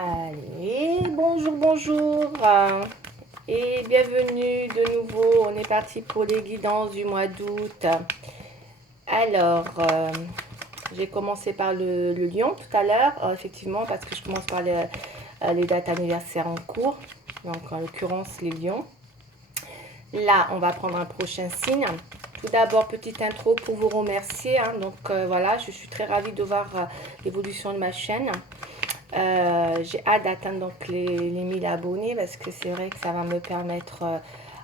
Allez, bonjour, bonjour et bienvenue de nouveau. On est parti pour les guidances du mois d'août. Alors, j'ai commencé par le lion tout à l'heure, effectivement, parce que je commence par les dates anniversaires en cours, donc en l'occurrence les lions. Là, on va prendre un prochain signe. Tout d'abord, petite intro pour vous remercier. Donc voilà, je suis très ravie de voir l'évolution de ma chaîne. J'ai hâte d'atteindre donc les 1000 abonnés parce que c'est vrai que ça va me permettre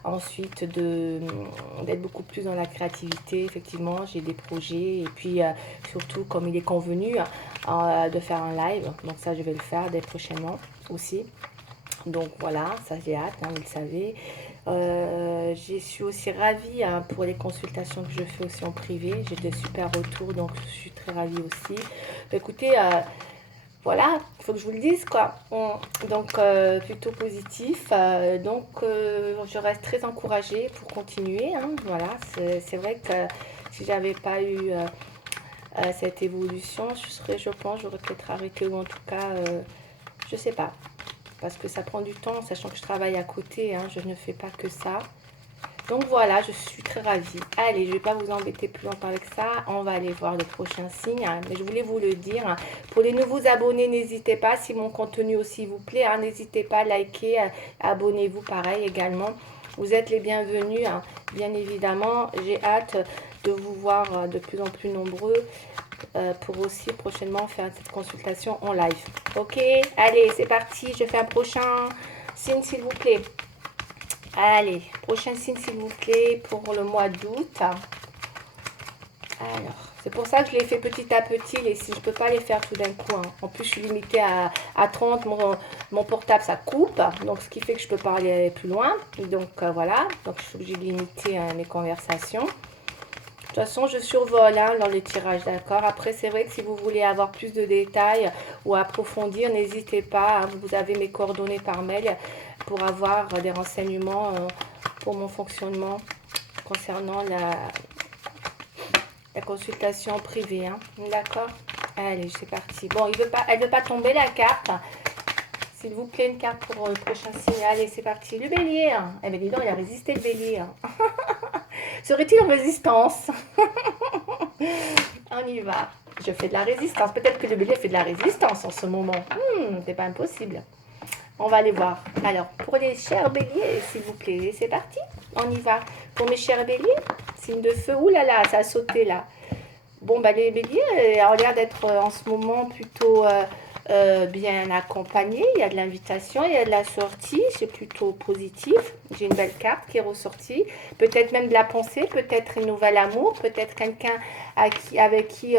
ensuite d'être beaucoup plus dans la créativité. Effectivement, j'ai des projets et puis surtout comme il est convenu de faire un live. Donc ça, je vais le faire dès prochainement aussi. Donc voilà, ça j'ai hâte, vous le savez. Je suis aussi ravie pour les consultations que je fais aussi en privé. J'ai de super retours, donc je suis très ravie aussi. Écoutez, voilà, il faut que je vous le dise quoi. Donc plutôt positif. Je reste très encouragée pour continuer. Voilà, c'est vrai que si j'avais pas eu cette évolution, je pense, j'aurais peut-être arrêté ou en tout cas, je sais pas. Parce que ça prend du temps, sachant que je travaille à côté, je ne fais pas que ça. Donc voilà, je suis très ravie. Allez, je ne vais pas vous embêter plus longtemps avec ça. On va aller voir le prochain signe. Mais je voulais vous le dire. Pour les nouveaux abonnés, n'hésitez pas. Si mon contenu aussi vous plaît, n'hésitez pas à liker. Abonnez-vous pareil également. Vous êtes les bienvenus, bien évidemment. J'ai hâte de vous voir de plus en plus nombreux pour aussi prochainement faire cette consultation en live. Ok, allez, c'est parti. Je fais un prochain signe, s'il vous plaît. Allez, prochain signe s'il vous plaît pour le mois d'août. Alors, c'est pour ça que je les fais petit à petit. Et si je ne peux pas les faire tout d'un coup. En plus, je suis limitée à 30. Mon portable, ça coupe. Donc, ce qui fait que je ne peux pas aller plus loin. Et donc, voilà. Donc, je suis obligée de limiter mes conversations. De toute façon, je survole dans les tirages, d'accord. Après, c'est vrai que si vous voulez avoir plus de détails ou approfondir, n'hésitez pas. Vous avez mes coordonnées par mail pour avoir des renseignements pour mon fonctionnement concernant la consultation privée. D'accord. Allez, c'est parti. Bon, elle veut pas tomber la carte. S'il vous plaît, une carte pour le prochain signe. Allez, c'est parti. Le bélier. Eh bien, dis donc, il a résisté le bélier. Serait-il en résistance? On y va. Je fais de la résistance. Peut-être que le bélier fait de la résistance en ce moment. C'est pas impossible. On va aller voir. Alors, pour les chers béliers, s'il vous plaît, c'est parti. On y va. Pour mes chers béliers, signe de feu. Ouh là là, ça a sauté là. Bon, bah, les béliers ont l'air d'être en ce moment plutôt bien accompagnés. Il y a de l'invitation, il y a de la sortie. C'est plutôt positif. J'ai une belle carte qui est ressortie. Peut-être même de la pensée, peut-être une nouvelle amour, peut-être quelqu'un avec qui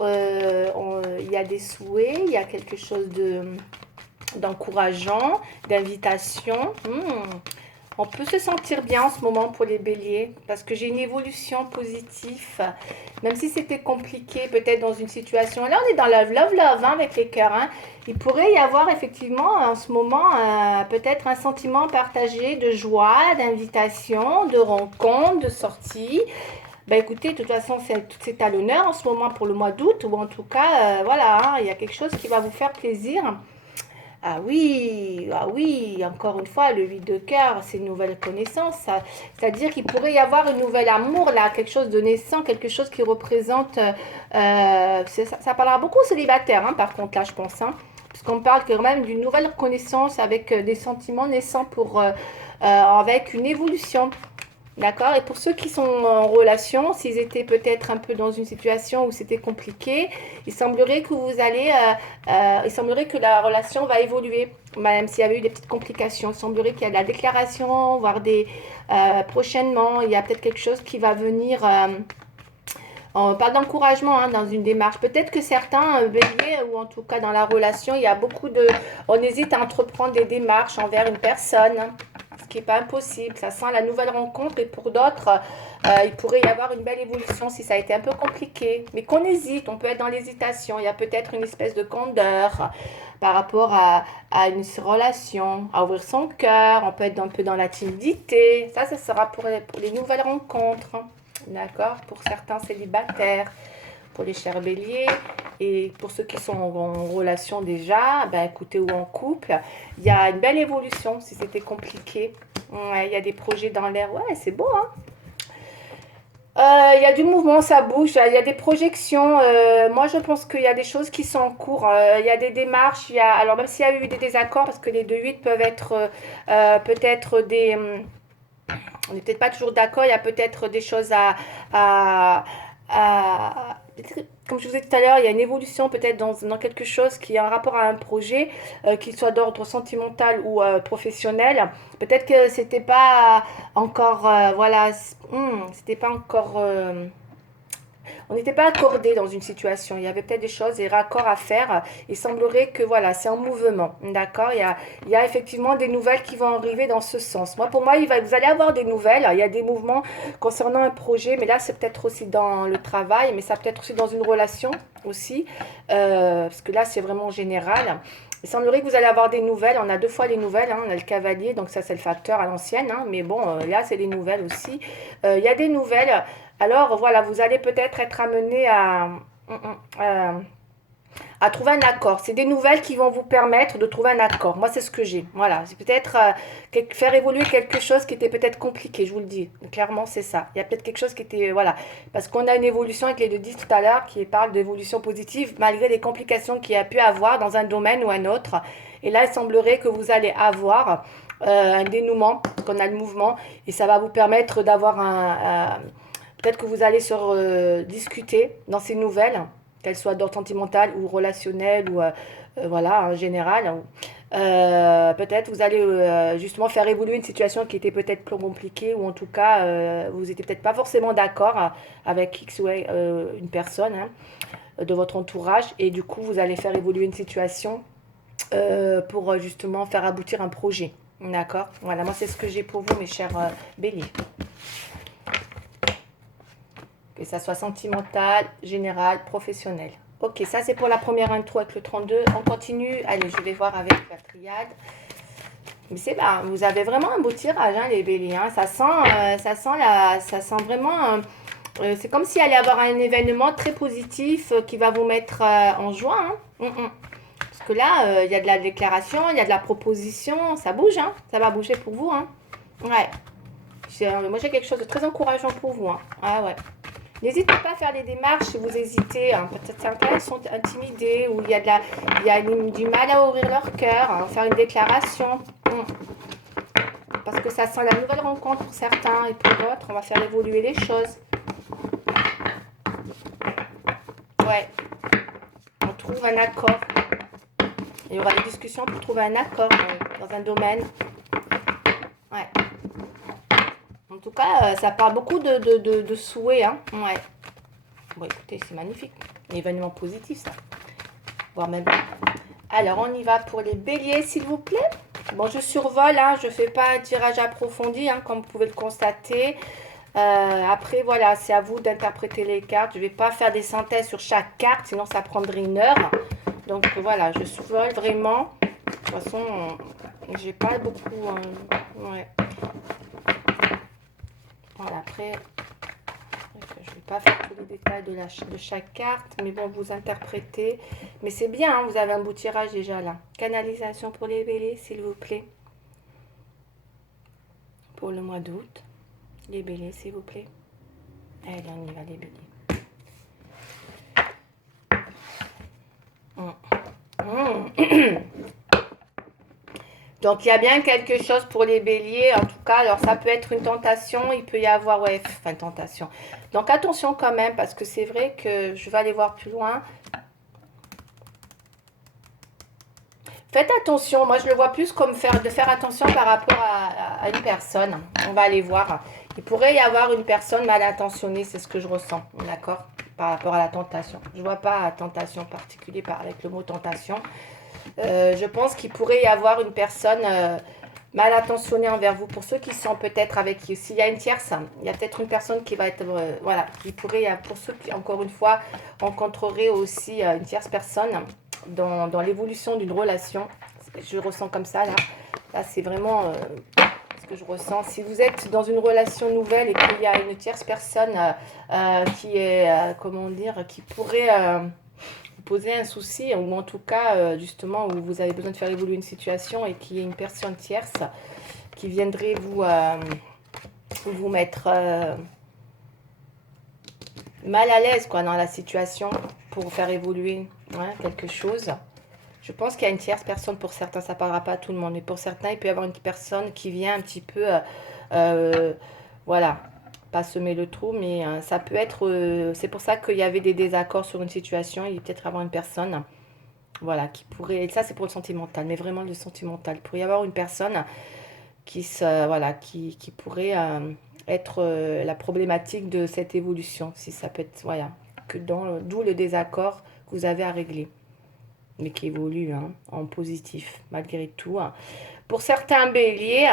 il y a des souhaits, il y a quelque chose d'encourageant, d'invitation. On peut se sentir bien en ce moment pour les béliers parce que j'ai une évolution positive. Même si c'était compliqué, peut-être dans une situation. Là, on est dans love, avec les cœurs. Il pourrait y avoir effectivement en ce moment peut-être un sentiment partagé de joie, d'invitation, de rencontre, de sortie. Écoutez, de toute façon, c'est à l'honneur en ce moment pour le mois d'août, ou en tout cas, voilà, il y a quelque chose qui va vous faire plaisir. Ah oui, encore une fois, le 8 de cœur, c'est une nouvelle connaissance. C'est-à-dire qu'il pourrait y avoir une nouvelle amour, là, quelque chose de naissant, quelque chose qui représente... ça parlera beaucoup aux célibataires, par contre, là, je pense. Puisqu'on parle quand même d'une nouvelle connaissance avec des sentiments naissants avec une évolution. D'accord. Et pour ceux qui sont en relation, s'ils étaient peut-être un peu dans une situation où c'était compliqué, il semblerait que il semblerait que la relation va évoluer, même s'il y avait eu des petites complications. Il semblerait qu'il y a de la déclaration, voire prochainement, il y a peut-être quelque chose qui va venir. On parle d'encouragement dans une démarche. Peut-être que certains béliers, ou en tout cas dans la relation, il y a on hésite à entreprendre des démarches envers une personne. Ce qui n'est pas impossible, ça sent la nouvelle rencontre et pour d'autres, il pourrait y avoir une belle évolution si ça a été un peu compliqué. Mais qu'on hésite, on peut être dans l'hésitation, il y a peut-être une espèce de candeur par rapport à une relation, à ouvrir son cœur, on peut être un peu dans la timidité. Ça sera pour les nouvelles rencontres, d'accord, pour certains célibataires. pour les chers béliers. Et pour ceux qui sont en relation déjà, ben écoutez, ou en couple, il y a une belle évolution si c'était compliqué. Ouais, il y a des projets dans l'air. Ouais, c'est beau, hein. Il y a du mouvement, ça bouge, il y a des projections. Moi, je pense qu'il y a des choses qui sont en cours. Il y a des démarches. Alors, même s'il y a eu des désaccords, parce que les 2-8 peuvent être peut-être des. On n'est peut-être pas toujours d'accord. Il y a peut-être des choses à, à- comme je vous ai dit tout à l'heure, il y a une évolution peut-être dans quelque chose qui a un rapport à un projet, qu'il soit d'ordre sentimental ou professionnel. Peut-être que c'était pas encore, voilà, c'était pas encore, on n'était pas accordé dans une situation. Il y avait peut-être des choses, des raccords à faire. Il semblerait que voilà, c'est en mouvement. D'accord. Il y a effectivement des nouvelles qui vont arriver dans ce sens. Moi, pour moi, vous allez avoir des nouvelles. Il y a des mouvements concernant un projet, mais là, c'est peut-être aussi dans le travail, mais ça peut être aussi dans une relation aussi. Parce que là, c'est vraiment général. Il semblerait que vous allez avoir des nouvelles. On a deux fois les nouvelles. Hein. On a le cavalier, donc ça, c'est le facteur à l'ancienne. Hein. Mais bon, là, c'est les nouvelles aussi. Il y a des nouvelles. Alors voilà, vous allez peut-être être amené à, à trouver un accord. C'est des nouvelles qui vont vous permettre de trouver un accord. Moi, c'est ce que j'ai. Voilà, c'est peut-être faire évoluer quelque chose qui était peut-être compliqué, je vous le dis. Clairement, c'est ça. Il y a peut-être quelque chose qui était... Voilà, parce qu'on a une évolution avec les 2-10 tout à l'heure qui parle d'évolution positive malgré les complications qu'il y a pu avoir dans un domaine ou un autre. Et là, il semblerait que vous allez avoir un dénouement, qu'on a le mouvement, et ça va vous permettre d'avoir peut-être que vous allez discuter dans ces nouvelles, qu'elles soient d'ordre sentimental ou relationnel ou voilà, en général. Peut-être vous allez justement faire évoluer une situation qui était peut-être plus compliquée ou en tout cas vous n'étiez peut-être pas forcément d'accord avec X ou une personne de votre entourage et du coup vous allez faire évoluer une situation pour justement faire aboutir un projet. D'accord. Voilà, moi c'est ce que j'ai pour vous mes chers béliers. Que ça soit sentimental, général, professionnel. Ok, ça c'est pour la première intro avec le 32. On continue. Allez, je vais voir avec la triade. Mais c'est bien, vous avez vraiment un beau tirage, hein, les béliers. Hein. Ça sent vraiment... c'est comme s'il allait y avoir un événement très positif qui va vous mettre en joie. Hein. Parce que là, il y a de la déclaration, il y a de la proposition. Ça bouge, hein. Ça va bouger pour vous. Hein. Ouais. Moi, j'ai quelque chose de très encourageant pour vous. Hein. Ah ouais. N'hésitez pas à faire des démarches si vous hésitez. Hein. Peut-être certains sont intimidés ou il y a du mal à ouvrir leur cœur, hein, faire une déclaration. Parce que ça sent la nouvelle rencontre pour certains et pour d'autres. On va faire évoluer les choses. Ouais. On trouve un accord. Il y aura des discussions pour trouver un accord dans un domaine. Ouais. En tout cas, ça parle beaucoup de souhaits. Hein. Ouais. Bon, écoutez, c'est magnifique. Un événement positif, ça. Voire même. Alors, on y va pour les béliers, s'il vous plaît. Bon, je survole, hein, je ne fais pas un tirage approfondi, hein, comme vous pouvez le constater. Après, voilà, c'est à vous d'interpréter les cartes. Je ne vais pas faire des synthèses sur chaque carte, sinon ça prendrait une heure. Donc, voilà, je survole vraiment. De toute façon, j'ai pas beaucoup... ouais. Voilà, après... Je ne vais pas faire tous les détails de chaque carte, mais bon, vous interprétez. Mais c'est bien, hein, vous avez un beau tirage déjà là. Canalisation pour les béliers, s'il vous plaît. Pour le mois d'août. Les béliers, s'il vous plaît. Allez, on y va, les béliers. Donc, il y a bien quelque chose pour les béliers. En tout cas, alors ça peut être une tentation. Il peut y avoir, ouais, enfin, tentation. Donc, attention quand même, parce que c'est vrai que je vais aller voir plus loin. Faites attention. Moi, je le vois plus comme de faire attention par rapport à une personne. On va aller voir. Il pourrait y avoir une personne mal intentionnée. C'est ce que je ressens. D'accord? Par rapport à la tentation. Je ne vois pas tentation particulier avec le mot tentation. Je pense qu'il pourrait y avoir une personne mal intentionnée envers vous. Pour ceux qui sont peut-être avec qui, s'il y a une tierce, il y a peut-être une personne qui va être, voilà, qui pourrait, pour ceux qui, encore une fois, rencontreraient aussi une tierce personne dans l'évolution d'une relation. Je ressens comme ça, là. Là, c'est vraiment... parce que je ressens. Si vous êtes dans une relation nouvelle et qu'il y a une tierce personne qui est, comment dire, qui pourrait vous poser un souci, ou en tout cas, justement, où vous avez besoin de faire évoluer une situation et qu'il y ait une personne tierce qui viendrait vous mettre mal à l'aise quoi, dans la situation pour faire évoluer quelque chose. Je pense qu'il y a une tierce personne pour certains, ça ne parlera pas à tout le monde, mais pour certains, il peut y avoir une personne qui vient un petit peu, voilà, pas semer le trou, mais ça peut être, c'est pour ça qu'il y avait des désaccords sur une situation, il peut peut-être avoir une personne, voilà, qui pourrait, et ça c'est pour le sentimental, mais vraiment le sentimental, il pourrait y avoir une personne voilà, qui pourrait être la problématique de cette évolution, si ça peut être, voilà, d'où le désaccord que vous avez à régler, mais qui évolue en positif, malgré tout. Pour certains béliers,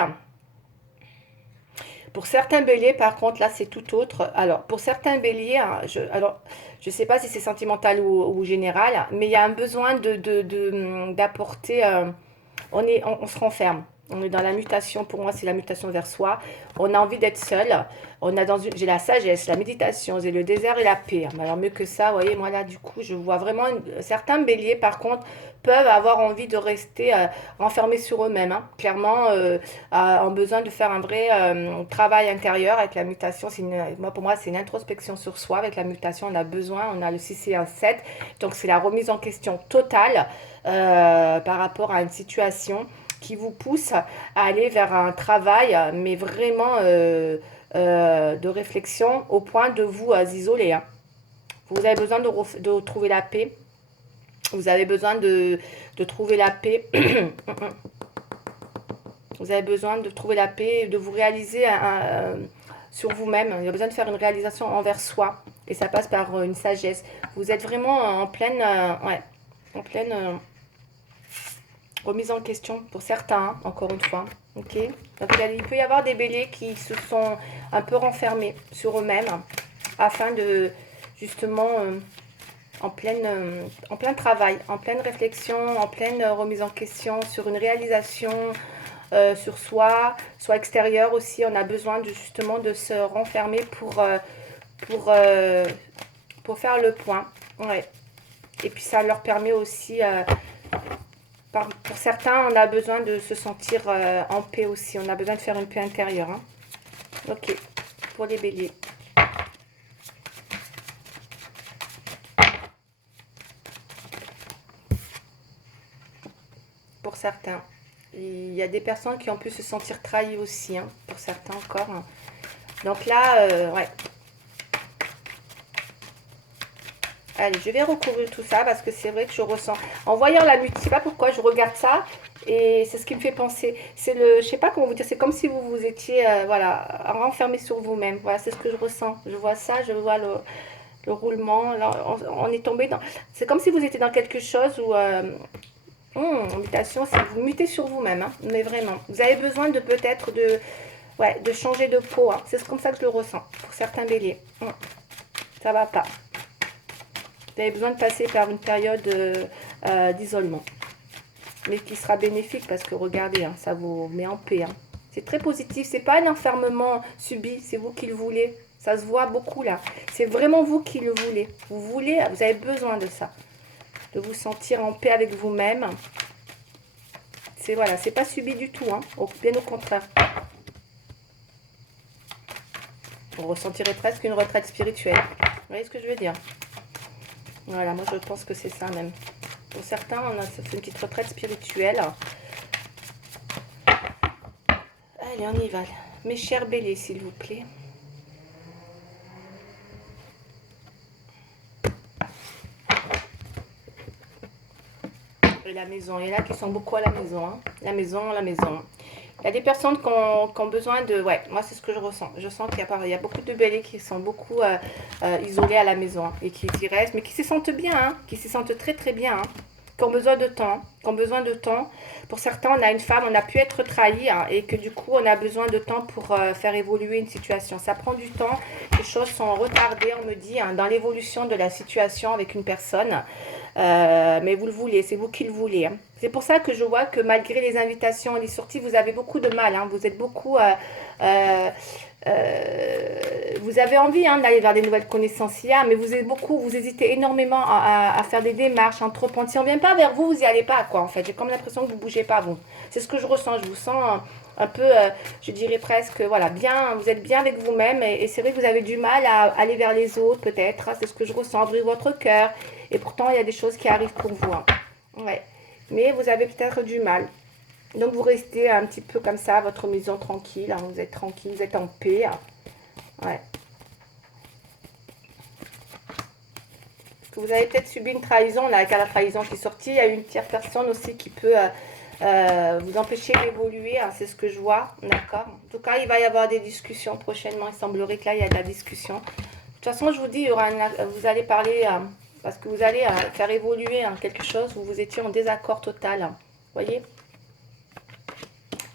par contre, là, c'est tout autre. Alors, pour certains béliers, je ne sais pas si c'est sentimental ou général, mais il y a un besoin d'apporter, on se renferme. On est dans la mutation, pour moi c'est la mutation vers soi. On a envie d'être seul. J'ai la sagesse, la méditation, j'ai le désert et la paix. Mais alors mieux que ça, vous voyez, moi là du coup je vois vraiment, certains béliers par contre peuvent avoir envie de rester renfermés sur eux-mêmes. Clairement, ont besoin de faire un vrai travail intérieur avec la mutation. Pour moi c'est une introspection sur soi. Avec la mutation on a besoin, on a le 6 et un 7. Donc c'est la remise en question totale par rapport à une situation qui vous pousse à aller vers un travail, mais vraiment de réflexion au point de vous isoler. Vous avez besoin de trouver la paix. Vous avez besoin de trouver la paix. Vous avez besoin de trouver la paix, de vous réaliser sur vous-même. Il y a besoin de faire une réalisation envers soi. Et ça passe par une sagesse. Vous êtes vraiment en pleine... en pleine remise en question pour certains, encore une fois. Ok. Donc il peut y avoir des béliers qui se sont un peu renfermés sur eux-mêmes afin de justement en plein travail, en pleine réflexion, en pleine remise en question sur une réalisation sur soi, soit extérieure aussi. On a besoin justement de se renfermer pour faire le point. Ouais. Et puis ça leur permet aussi pour certains, on a besoin de se sentir en paix aussi. On a besoin de faire une paix intérieure. Ok, pour les béliers. Pour certains. Il y a des personnes qui ont pu se sentir trahies aussi, pour certains encore. Donc là, ouais. Allez, je vais recouvrir tout ça parce que c'est vrai que je ressens. En voyant la mutation, je sais pas pourquoi je regarde ça et c'est ce qui me fait penser. Je sais pas comment vous dire, c'est comme si vous étiez, voilà, renfermé sur vous-même. Voilà, c'est ce que je ressens. Je vois ça, je vois le roulement. Là, on est tombé dans. C'est comme si vous étiez dans quelque chose où. Mutation, c'est vous mutez sur vous-même, mais vraiment. Vous avez besoin de peut-être de changer de peau. C'est comme ça que je le ressens pour certains béliers. Ça va pas. Vous avez besoin de passer par une période d'isolement. Mais qui sera bénéfique parce que regardez, ça vous met en paix. C'est très positif. C'est pas un enfermement subi, c'est vous qui le voulez. Ça se voit beaucoup là. C'est vraiment vous qui le voulez. Vous avez besoin de ça. De vous sentir en paix avec vous-même. C'est pas subi du tout. Bien au contraire. On ressentirait presque une retraite spirituelle. Vous voyez ce que je veux dire? Voilà, moi je pense que c'est ça même. Pour certains, ça fait une petite retraite spirituelle. Allez, on y va. Mes chers béliers, s'il vous plaît. Et la maison. Et là, qui sont beaucoup à la maison. La maison, la maison. Il y a des personnes qui ont besoin de... Ouais, moi, c'est ce que je ressens. Je sens qu'il y a beaucoup de béliers qui sont beaucoup isolés à la maison et qui y restent, mais qui se sentent bien, qui se sentent très, très bien. qui ont besoin de temps, qui ont besoin de temps. Pour certains, on a une femme, on a pu être trahi hein, et que du coup, on a besoin de temps pour faire évoluer une situation. Ça prend du temps, les choses sont retardées, on me dit, hein, dans l'évolution de la situation avec une personne. Mais vous le voulez, c'est vous qui le voulez. Hein. C'est pour ça que je vois que malgré les invitations et les sorties, vous avez beaucoup de mal. Hein. Vous êtes beaucoup... vous avez envie hein, d'aller vers des nouvelles connaissances hier, mais vous êtes beaucoup, vous hésitez énormément à faire des démarches, à entreprendre. Si on ne vient pas vers vous, vous n'y allez pas, quoi, en fait. J'ai comme l'impression que vous ne bougez pas, vous. C'est ce que je ressens. Je vous sens un peu, je dirais presque, voilà, bien, vous êtes bien avec vous-même, et c'est vrai que vous avez du mal à aller vers les autres, peut-être. Hein, c'est ce que je ressens, ouvrir votre cœur. Et pourtant, il y a des choses qui arrivent pour vous. Hein. Ouais. Mais vous avez peut-être du mal. Donc, vous restez un petit peu comme ça, à votre maison tranquille. Hein. Vous êtes tranquille, vous êtes en paix. Hein. Ouais. Parce que vous avez peut-être subi une trahison, là, avec la trahison qui est sortie. Il y a une tierce personne aussi qui peut vous empêcher d'évoluer. Hein. C'est ce que je vois. D'accord. En tout cas, il va y avoir des discussions prochainement. Il semblerait que là, il y a de la discussion. De toute façon, je vous dis, il y aura vous allez parler... parce que vous allez faire évoluer hein, quelque chose où vous étiez en désaccord total. Hein. Vous voyez ?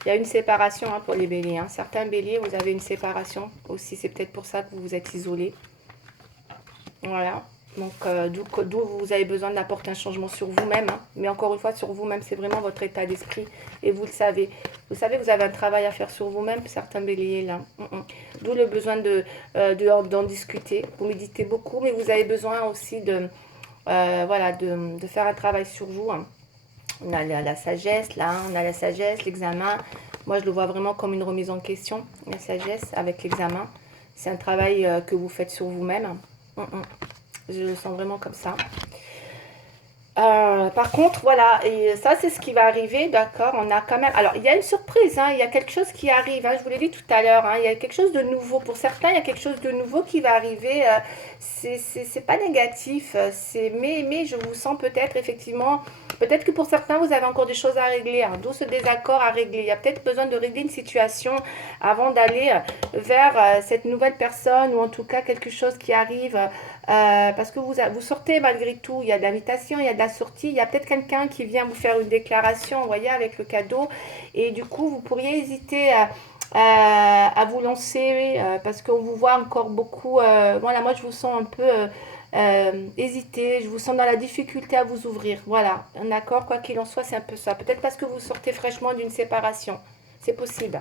Il y a une séparation hein, pour les béliers. Hein. Certains béliers, vous avez une séparation aussi. C'est peut-être pour ça que vous vous êtes isolés. Voilà. Donc, d'où vous avez besoin d'apporter un changement sur vous-même. Hein. Mais encore une fois, sur vous-même, c'est vraiment votre état d'esprit. Et vous le savez. Vous savez que vous avez un travail à faire sur vous-même, certains béliers là. D'où le besoin d'en discuter. Vous méditez beaucoup, mais vous avez besoin aussi voilà, de faire un travail sur vous. Hein. On a la sagesse, là, on a la sagesse, l'examen. Moi, je le vois vraiment comme une remise en question, la sagesse avec l'examen. C'est un travail que vous faites sur vous-même. Je le sens vraiment comme ça. Par contre, voilà, et ça, c'est ce qui va arriver, d'accord. On a quand même... Alors, il y a une surprise, hein, il y a quelque chose qui arrive, hein, je vous l'ai dit tout à l'heure, hein, il y a quelque chose de nouveau. Pour certains, il y a quelque chose de nouveau qui va arriver. C'est pas négatif, mais je vous sens peut-être, effectivement... Peut-être que pour certains, vous avez encore des choses à régler, hein, d'où ce désaccord à régler. Il y a peut-être besoin de régler une situation avant d'aller vers cette nouvelle personne, ou en tout cas quelque chose qui arrive... parce que vous sortez malgré tout, il y a de l'invitation, il y a de la sortie, il y a peut-être quelqu'un qui vient vous faire une déclaration, vous voyez, avec le cadeau, et du coup, vous pourriez hésiter à vous lancer, parce qu'on vous voit encore beaucoup, voilà, moi je vous sens un peu hésiter, je vous sens dans la difficulté à vous ouvrir, voilà, un accord, quoi qu'il en soit, c'est un peu ça, peut-être parce que vous sortez fraîchement d'une séparation, c'est possible.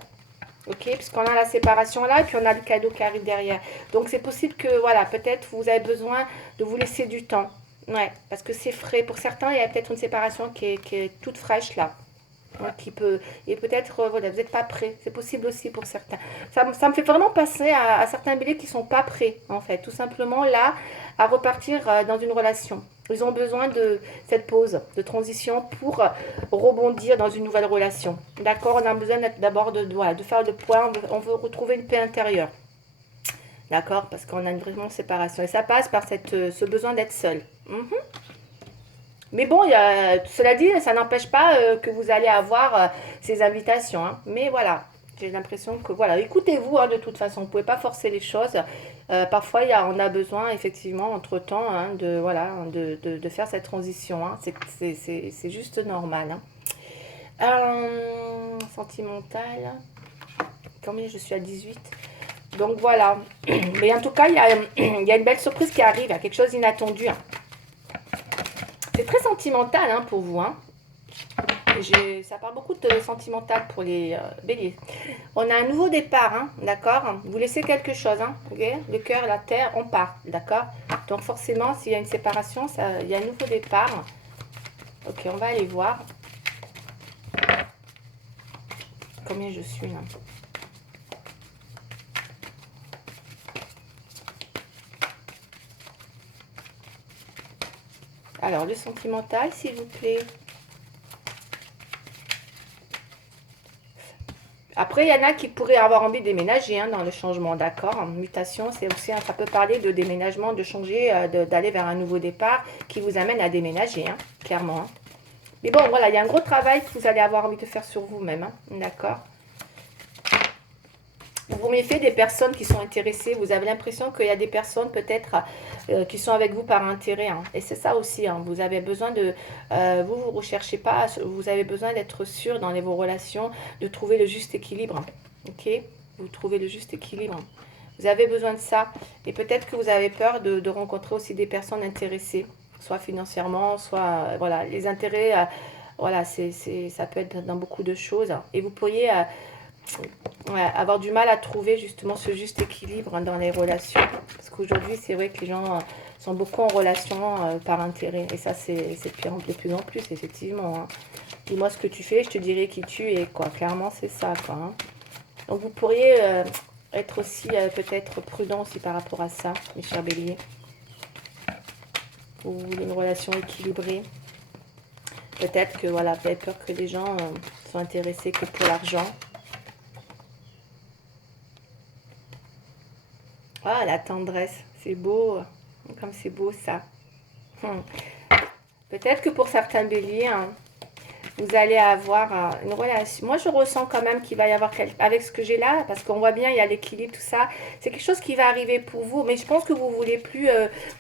Ok, puisqu'on a la séparation là, et puis on a le cadeau qui arrive derrière. Donc c'est possible que, voilà, peut-être vous avez besoin de vous laisser du temps. Ouais, parce que c'est frais. Pour certains, il y a peut-être une séparation qui est toute fraîche là. Ouais, qui peut, et peut-être, voilà, vous n'êtes pas prêt. C'est possible aussi pour certains. Ça me fait vraiment penser à certains béliers qui ne sont pas prêts, en fait. Tout simplement là, à repartir dans une relation. Ils ont besoin de cette pause de transition pour rebondir dans une nouvelle relation. D'accord. On a besoin d'abord voilà, de faire le point. On veut retrouver une paix intérieure. D'accord. Parce qu'on a une vraiment séparation. Et ça passe par ce besoin d'être seul. Mais bon, cela dit, ça n'empêche pas que vous allez avoir ces invitations. Hein. Mais voilà, j'ai l'impression que, voilà, écoutez-vous hein, de toute façon. Vous ne pouvez pas forcer les choses. Parfois, on a besoin, effectivement, entre-temps, hein, de faire cette transition. Hein. C'est juste normal. Hein. Sentimental. Combien je suis à 18. Donc voilà. Mais en tout cas, il y a une belle surprise qui arrive. Il y a quelque chose d'inattendu. Hein. C'est très sentimental hein, pour vous. Hein. Ça parle beaucoup de sentimental pour les béliers. On a un nouveau départ, hein, d'accord. Vous laissez quelque chose, hein, okay. Le cœur, la terre, on part, d'accord. Donc forcément, s'il y a une séparation, il y a un nouveau départ. Ok, on va aller voir. Combien je suis là. Alors, le sentimental, s'il vous plaît. Après, il y en a qui pourraient avoir envie de déménager hein, dans le changement, d'accord. Mutation, c'est aussi, ça peut parler de déménagement, de changer, d'aller vers un nouveau départ qui vous amène à déménager, hein, clairement. Hein. Mais bon, voilà, il y a un gros travail que vous allez avoir envie de faire sur vous-même, hein, d'accord. vous méfiez des personnes qui sont intéressées. Vous avez l'impression qu'il y a des personnes peut-être qui sont avec vous par intérêt. Hein. Et c'est ça aussi. Hein. Vous avez besoin de... vous ne recherchez pas... Vous avez besoin d'être sûr dans vos relations, de trouver le juste équilibre. Ok? Vous trouvez le juste équilibre. Vous avez besoin de ça. Et peut-être que vous avez peur de rencontrer aussi des personnes intéressées. Soit financièrement, soit... voilà, les intérêts... voilà, ça peut être dans beaucoup de choses. Et vous pourriez... ouais, avoir du mal à trouver justement ce juste équilibre dans les relations. Parce qu'aujourd'hui, c'est vrai que les gens sont beaucoup en relation par intérêt. Et ça, c'est de plus en plus, effectivement. Hein. Dis-moi ce que tu fais, je te dirai qui tu es, quoi. Clairement, c'est ça, quoi. Hein. Donc, vous pourriez être aussi peut-être prudent aussi par rapport à ça, mes chers béliers. Vous voulez une relation équilibrée. Peut-être que, voilà, vous avez peur que les gens soient intéressés que pour l'argent. Ah, la tendresse, c'est beau, comme c'est beau ça. Peut-être que pour certains béliers, hein, vous allez avoir une relation. Moi, je ressens quand même qu'il va y avoir, avec ce que j'ai là, parce qu'on voit bien, il y a l'équilibre, tout ça. C'est quelque chose qui va arriver pour vous, mais je pense que vous ne voulez plus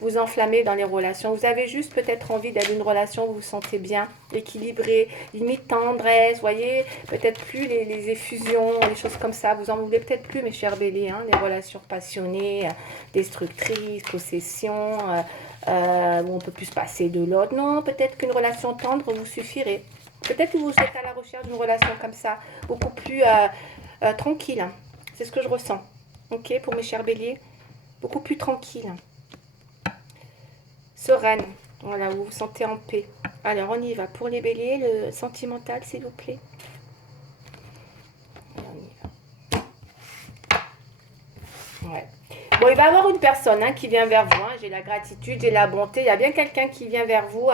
vous enflammer dans les relations. Vous avez juste peut-être envie d'avoir une relation où vous vous sentez bien, équilibré, limite tendresse, voyez, peut-être plus les effusions, les choses comme ça. Vous en voulez peut-être plus, mes chers béliers, hein, les relations passionnées, destructrices, possession, où on peut plus se passer de l'autre. Non, peut-être qu'une relation tendre vous suffirait. Peut-être que vous êtes à la recherche d'une relation comme ça, beaucoup plus tranquille. C'est ce que je ressens. Ok, pour mes chers béliers, beaucoup plus tranquille. Sereine. Voilà, vous vous sentez en paix. Alors, on y va. Pour les béliers, le sentimental, s'il vous plaît. Alors, on y va. Ouais. Bon, il va y avoir une personne qui vient vers vous. Hein. J'ai la gratitude, j'ai la bonté. Il y a bien quelqu'un qui vient vers vous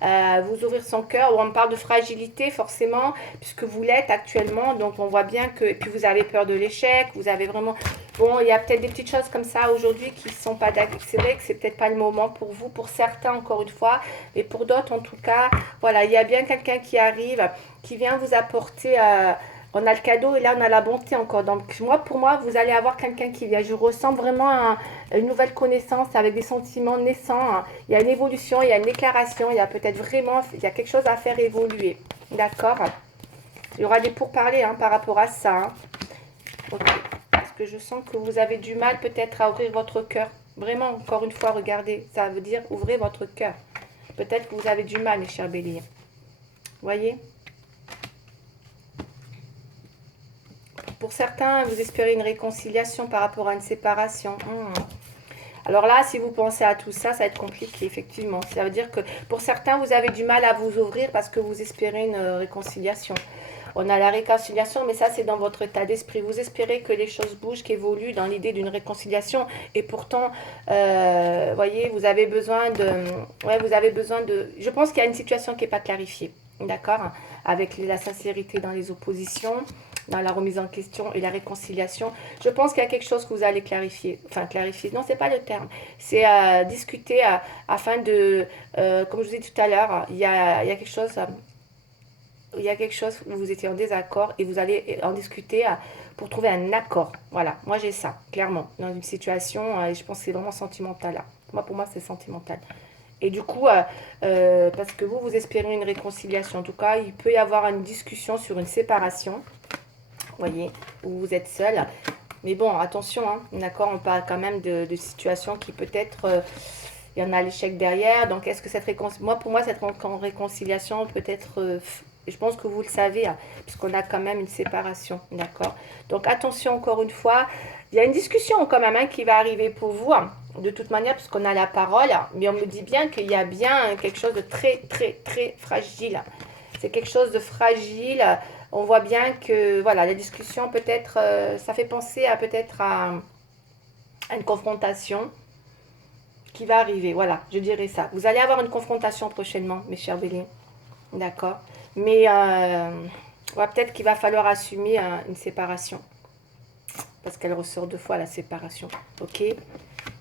vous ouvrir son cœur. On parle de fragilité, forcément, puisque vous l'êtes actuellement. Donc, on voit bien que... Et puis, vous avez peur de l'échec. Vous avez vraiment... Bon, il y a peut-être des petites choses comme ça aujourd'hui qui ne sont pas... C'est vrai que c'est peut-être pas le moment pour vous, pour certains, encore une fois. Mais pour d'autres, en tout cas, voilà, il y a bien quelqu'un qui arrive, qui vient vous apporter... on a le cadeau et là on a la bonté encore. Donc moi, pour moi, vous allez avoir quelqu'un qui vient. Je ressens vraiment une nouvelle connaissance avec des sentiments naissants. Il y a une évolution, il y a une déclaration, il y a peut-être vraiment, il y a quelque chose à faire évoluer. D'accord? Il y aura des pourparlers par rapport à ça. Hein. Ok. Parce que je sens que vous avez du mal peut-être à ouvrir votre cœur. Vraiment, encore une fois, regardez. Ça veut dire ouvrez votre cœur. Peut-être que vous avez du mal, mes chers béliers. Voyez? Pour certains, vous espérez une réconciliation par rapport à une séparation. Alors là, si vous pensez à tout ça, ça va être compliqué, effectivement. Ça veut dire que pour certains, vous avez du mal à vous ouvrir parce que vous espérez une réconciliation. On a la réconciliation, mais ça, c'est dans votre état d'esprit. Vous espérez que les choses bougent, qu'évoluent dans l'idée d'une réconciliation. Et pourtant, voyez, vous avez besoin de... Ouais, vous avez besoin de... Je pense qu'il y a une situation qui n'est pas clarifiée. D'accord? Avec la sincérité dans les oppositions, dans la remise en question et la réconciliation. Je pense qu'il y a quelque chose que vous allez clarifier. Enfin, clarifier, non, c'est pas le terme. C'est discuter afin de... comme je vous ai dit tout à l'heure, il y a quelque chose... il y a quelque chose où vous étiez en désaccord et vous allez en discuter pour trouver un accord. Voilà, moi j'ai ça, clairement, dans une situation, et je pense que c'est vraiment sentimental là. Pour moi, c'est sentimental. Et du coup, parce que vous espérez une réconciliation, en tout cas, il peut y avoir une discussion sur une séparation, vous voyez, où vous êtes seul. Mais bon, attention, d'accord, on parle quand même de situations qui peut-être... il y en a l'échec derrière, donc est-ce que cette réconciliation... Moi, pour moi, cette réconciliation peut être... je pense que vous le savez, puisqu'on a quand même une séparation, d'accord? Donc attention encore une fois, il y a une discussion quand même qui va arriver pour vous, de toute manière, puisqu'on a la parole, mais on me dit bien qu'il y a bien quelque chose de très, très, très fragile. C'est quelque chose de fragile. On voit bien que, voilà, la discussion peut-être, ça fait penser à peut-être à une confrontation qui va arriver. Voilà, je dirais ça. Vous allez avoir une confrontation prochainement, mes chers béliers. D'accord? Mais peut-être qu'il va falloir assumer une séparation. Parce qu'elle ressort deux fois, la séparation. Ok?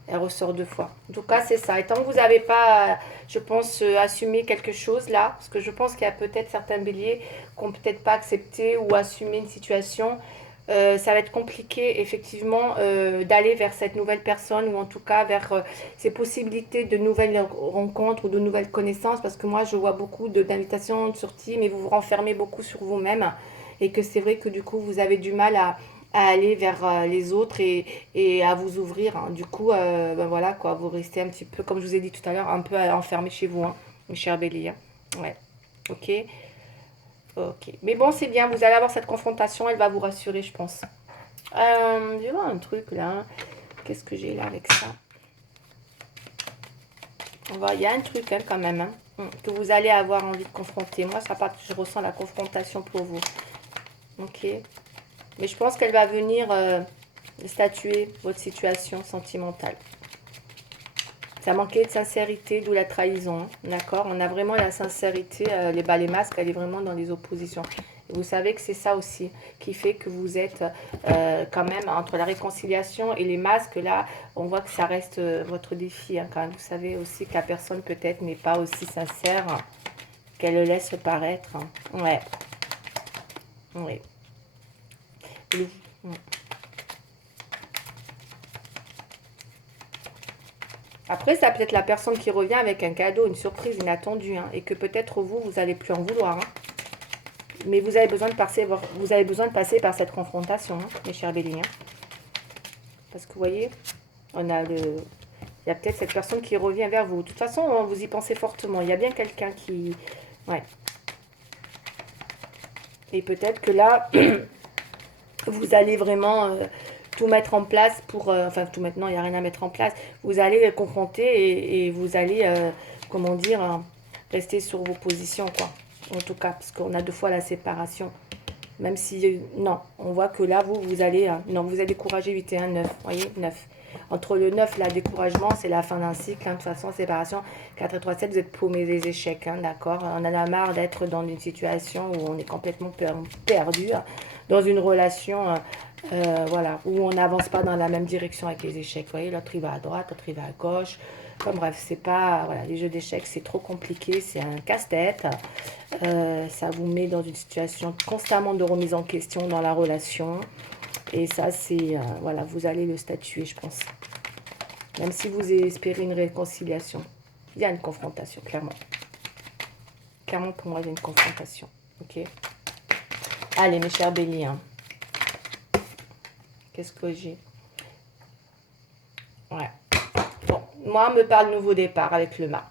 Elle ressort deux fois. En tout cas, c'est ça. Et tant que vous n'avez pas, je pense, assumé quelque chose là, parce que je pense qu'il y a peut-être certains béliers qui n'ont peut-être pas accepté ou assumé une situation, ça va être compliqué effectivement d'aller vers cette nouvelle personne ou en tout cas vers ces possibilités de nouvelles rencontres ou de nouvelles connaissances parce que moi je vois beaucoup d'invitations de sorties mais vous vous renfermez beaucoup sur vous-même et que c'est vrai que du coup vous avez du mal à aller vers les autres et à vous ouvrir, hein. Du coup, ben voilà quoi, vous restez un petit peu, comme je vous ai dit tout à l'heure, un peu enfermé chez vous, hein, mes chers béliers, hein. Ouais, ok. Ok. Mais bon, c'est bien, vous allez avoir cette confrontation, elle va vous rassurer, je pense. Je vais voir un truc là. Qu'est-ce que j'ai là avec ça? On va, il y a un truc hein, quand même hein, que vous allez avoir envie de confronter. Moi, ça part, je ressens la confrontation pour vous. Ok. Mais je pense qu'elle va venir statuer votre situation sentimentale. Ça manquait de sincérité, d'où la trahison. Hein, d'accord. On a vraiment la sincérité. Les masques, elle est vraiment dans les oppositions. Et vous savez que c'est ça aussi qui fait que vous êtes quand même entre la réconciliation et les masques. Là, on voit que ça reste votre défi. Hein, quand même. Vous savez aussi que la personne peut-être n'est pas aussi sincère qu'elle le laisse paraître. Hein. Ouais. Oui. Oui. Après, ça peut être la personne qui revient avec un cadeau, une surprise inattendue, hein, et que peut-être vous, vous allez plus en vouloir. Hein. Mais vous avez besoin de passer par cette confrontation, hein, mes chers béliers. Hein. Parce que vous voyez, on a le, il y a peut-être cette personne qui revient vers vous. De toute façon, vous y pensez fortement. Il y a bien quelqu'un qui, ouais. Et peut-être que là, vous allez vraiment tout mettre en place pour... enfin, tout maintenant, il n'y a rien à mettre en place. Vous allez le confronter et vous allez, comment dire, rester sur vos positions, quoi. En tout cas, parce qu'on a deux fois la séparation. Même si, non, on voit que là, vous allez... non, vous êtes découragé, 8 et 1, 9. Vous voyez, 9. Entre le 9, là, découragement, c'est la fin d'un cycle. Hein, de toute façon, séparation, 4 et 3, 7, vous êtes paumés des échecs. Hein, d'accord. On en a marre d'être dans une situation où on est complètement perdu. Hein, dans une relation, voilà, où on n'avance pas dans la même direction avec les échecs. Vous voyez, l'autre, il va à droite, l'autre, il va à gauche. Enfin, bref, c'est pas... Voilà, les jeux d'échecs, c'est trop compliqué. C'est un casse-tête. Ça vous met dans une situation constamment de remise en question dans la relation. Et ça, c'est... voilà, vous allez le statuer, je pense. Même si vous espérez une réconciliation. Il y a une confrontation, clairement. Clairement, pour moi, il y a une confrontation. Ok. Allez, mes chers béliers. Hein. Qu'est-ce que j'ai? Ouais. Bon, moi, me parle nouveau départ avec le mât.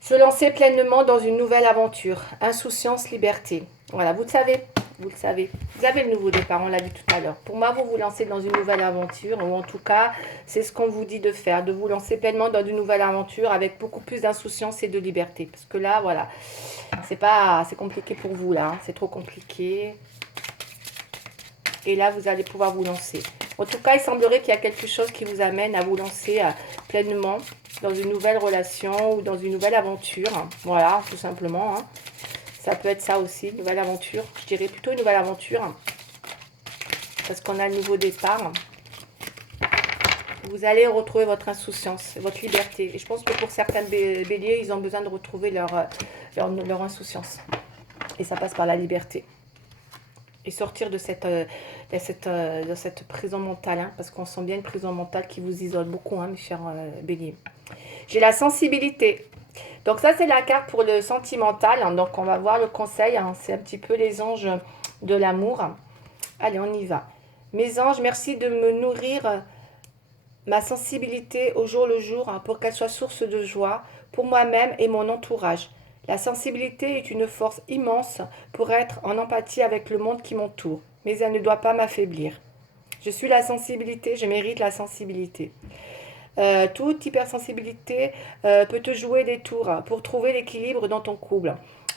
Se lancer pleinement dans une nouvelle aventure. Insouciance, liberté. Voilà, vous le savez. Vous le savez. Vous avez le nouveau départ, on l'a vu tout à l'heure. Pour moi, vous vous lancez dans une nouvelle aventure, ou en tout cas, c'est ce qu'on vous dit de faire, de vous lancer pleinement dans une nouvelle aventure avec beaucoup plus d'insouciance et de liberté. Parce que là, voilà, c'est compliqué pour vous, là. Hein. C'est trop compliqué. Et là, vous allez pouvoir vous lancer. En tout cas, il semblerait qu'il y a quelque chose qui vous amène à vous lancer pleinement dans une nouvelle relation ou dans une nouvelle aventure. Voilà, tout simplement. Hein. Ça peut être ça aussi, une nouvelle aventure. Je dirais plutôt une nouvelle aventure. Parce qu'on a le nouveau départ. Vous allez retrouver votre insouciance, votre liberté. Et je pense que pour certains béliers, ils ont besoin de retrouver leur insouciance. Et ça passe par la liberté. Et sortir de cette prison mentale. Hein, parce qu'on sent bien une prison mentale qui vous isole beaucoup, hein, mes chers béliers. J'ai la sensibilité. Donc ça, c'est la carte pour le sentimental. Hein, donc on va voir le conseil. Hein, c'est un petit peu les anges de l'amour. Allez, on y va. Mes anges, merci de me nourrir ma sensibilité au jour le jour hein, pour qu'elle soit source de joie pour moi-même et mon entourage. La sensibilité est une force immense pour être en empathie avec le monde qui m'entoure, mais elle ne doit pas m'affaiblir. Je suis la sensibilité, je mérite la sensibilité. Toute hypersensibilité peut te jouer des tours pour trouver l'équilibre dans ton couple.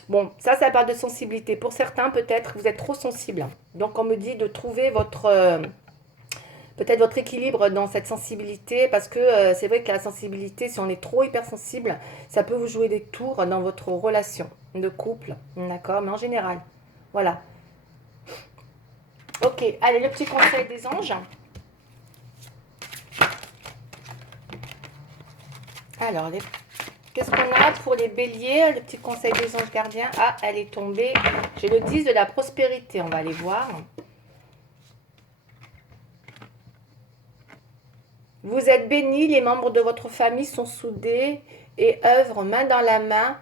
Bon, ça parle de sensibilité. Pour certains, peut-être, vous êtes trop sensible. Donc, on me dit de trouver peut-être votre équilibre dans cette sensibilité, parce que c'est vrai que la sensibilité, si on est trop hypersensible, ça peut vous jouer des tours dans votre relation de couple, d'accord? Mais en général, voilà. Ok, allez, le petit conseil des anges. Alors, qu'est-ce qu'on a pour les béliers? Le petit conseil des anges gardiens. Ah, elle est tombée. J'ai le 10 de la prospérité, on va aller voir. Vous êtes bénis, les membres de votre famille sont soudés et œuvrent main dans la main.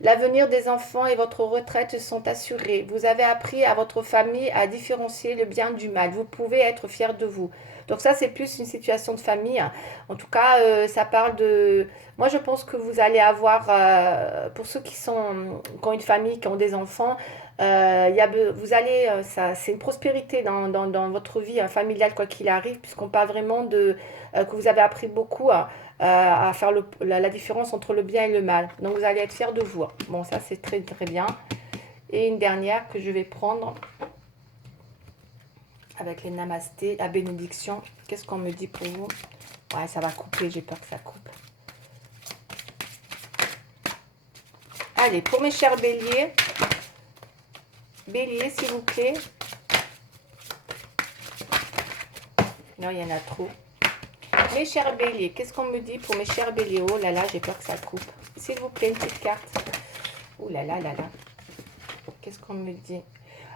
L'avenir des enfants et votre retraite sont assurés. Vous avez appris à votre famille à différencier le bien du mal. Vous pouvez être fiers de vous. Donc ça, c'est plus une situation de famille. En tout cas, ça parle de... Moi, je pense que vous allez avoir, pour ceux qui ont une famille, qui ont des enfants, vous allez, ça, c'est une prospérité dans votre vie familiale, quoi qu'il arrive, puisqu'on parle vraiment que vous avez appris beaucoup à faire la différence entre le bien et le mal. Donc vous allez être fiers de vous. Bon, ça c'est très très bien. Et une dernière que je vais prendre avec les namastés, la bénédiction. Qu'est-ce qu'on me dit pour vous? Ouais, ça va couper, j'ai peur que ça coupe. Allez, pour mes chers béliers, bélier s'il vous plaît. Non, il y en a trop. Mes chers béliers, qu'est-ce qu'on me dit pour mes chers béliers? Oh là là, j'ai peur que ça coupe. S'il vous plaît, une petite carte. Oh là là là là. Qu'est-ce qu'on me dit?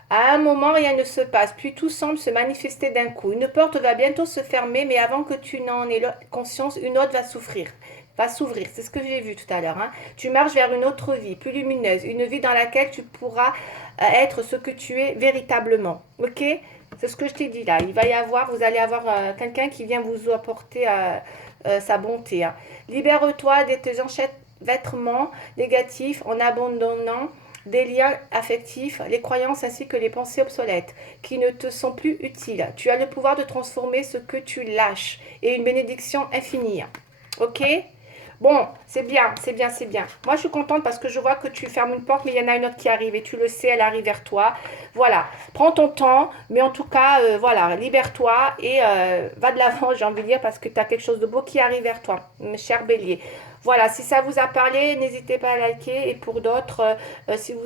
À un moment, rien ne se passe, puis tout semble se manifester d'un coup. Une porte va bientôt se fermer, mais avant que tu n'en aies conscience, une autre va s'ouvrir. C'est ce que j'ai vu tout à l'heure. Hein. Tu marches vers une autre vie, plus lumineuse, une vie dans laquelle tu pourras être ce que tu es véritablement. Ok? C'est ce que je t'ai dit là. Vous allez avoir quelqu'un qui vient vous apporter sa bonté. Hein. Libère-toi de tes enchevêtrements négatifs en abandonnant des liens affectifs, les croyances ainsi que les pensées obsolètes qui ne te sont plus utiles. Tu as le pouvoir de transformer ce que tu lâches et une bénédiction infinie. Ok? Bon, c'est bien, c'est bien, c'est bien. Moi, je suis contente parce que je vois que tu fermes une porte, mais il y en a une autre qui arrive et tu le sais, elle arrive vers toi. Voilà, prends ton temps, mais en tout cas, voilà, libère-toi et va de l'avant, j'ai envie de dire, parce que tu as quelque chose de beau qui arrive vers toi, mes chers béliers. Voilà, si ça vous a parlé, n'hésitez pas à liker. Et pour d'autres, si vous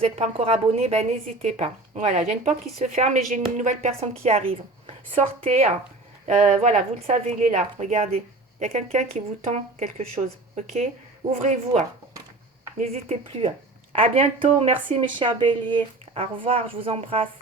n'êtes pas encore abonné, ben n'hésitez pas. Voilà, j'ai une porte qui se ferme et j'ai une nouvelle personne qui arrive. Sortez, hein. Voilà, vous le savez, il est là. Regardez, il y a quelqu'un qui vous tend quelque chose. Ok? Ouvrez-vous. Hein. N'hésitez plus. Hein. À bientôt. Merci mes chers béliers. Au revoir, je vous embrasse.